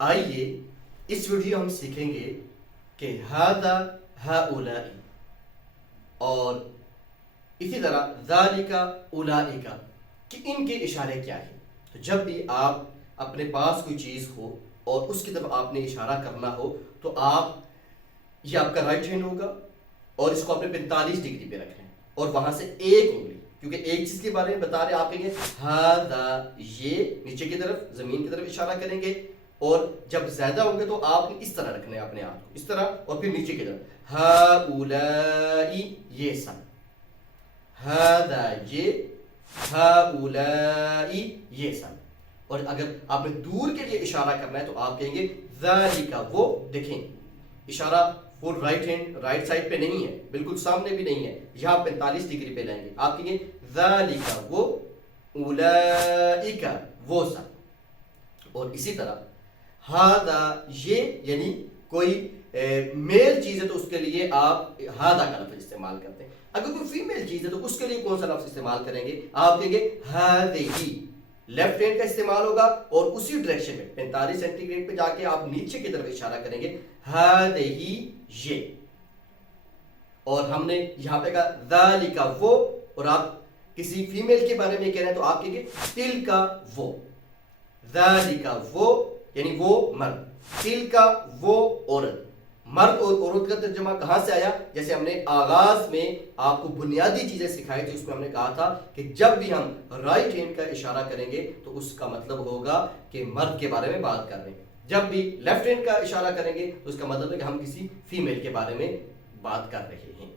آئیے اس ویڈیو ہم سیکھیں گے کہ ہذا ہؤلاء اور اسی طرح ذالک اولئک کہ ان کے اشارے کیا ہیں. تو جب بھی آپ اپنے پاس کوئی چیز ہو اور اس کی طرف آپ نے اشارہ کرنا ہو تو یہ آپ کا رائٹ ہینڈ ہوگا اور اس کو آپ نے 45 ڈگری پہ رکھنا ہے اور وہاں سے ایک انگلی، کیونکہ ایک چیز کے بارے میں بتا رہے آپ کہیں گے ہذا، یہ نیچے کی طرف زمین کی طرف اشارہ کریں گے، اور جب زیادہ ہوں گے تو آپ نے اس طرح رکھنا ہے اپنے ہاتھ کو اس طرح، اور پھر نیچے کی طرف ہؤلاء یہ سب، ہذا یہ، ہؤلاء یہ سب. اور اگر آپ نے دور کے لیے اشارہ کرنا ہے تو آپ کہیں گے ذالک وہ. دیکھیں اشارہ فل رائٹ ہینڈ رائٹ سائڈ پہ نہیں ہے، بالکل سامنے بھی نہیں ہے، یہاں 45 ڈگری پہ لائیں گے. آپ کہیں گے ذالک وہ، اولئک وہ سب. اور اسی طرح ہذا یہ، یعنی کوئی میل چیز ہے تو اس کے لیے آپ ہذا کا لفظ استعمال کرتے ہیں. اگر کوئی فیمیل چیز ہے تو اس کے لیے کون سا لفظ استعمال کریں گے؟ آپ کہیں گے ہذہ، لیفٹ ہینڈ کا استعمال ہوگا اور اسی ڈائریکشن میں 45 سینٹی گریڈ پہ جا کے آپ نیچے کی طرف اشارہ کریں گے ہذہ یہ. اور ہم نے یہاں پہ کہا ذالک وہ، اور آپ کسی فیمیل کے بارے میں کہہ رہے ہیں تو آپ کہیں گے تلک وہ. ذالک وہ یعنی وہ مرد، تلک وہ عورت. مرد اور عورت کا ترجمہ کہاں سے آیا؟ جیسے ہم نے آغاز میں آپ کو بنیادی چیزیں سکھائی تھی، اس میں ہم نے کہا تھا کہ جب بھی ہم رائٹ ہینڈ کا اشارہ کریں گے تو اس کا مطلب ہوگا کہ مرد کے بارے میں بات کر رہے ہیں. جب بھی لیفٹ ہینڈ کا اشارہ کریں گے تو اس کا مطلب ہے کہ ہم کسی فیمیل کے بارے میں بات کر رہے ہیں.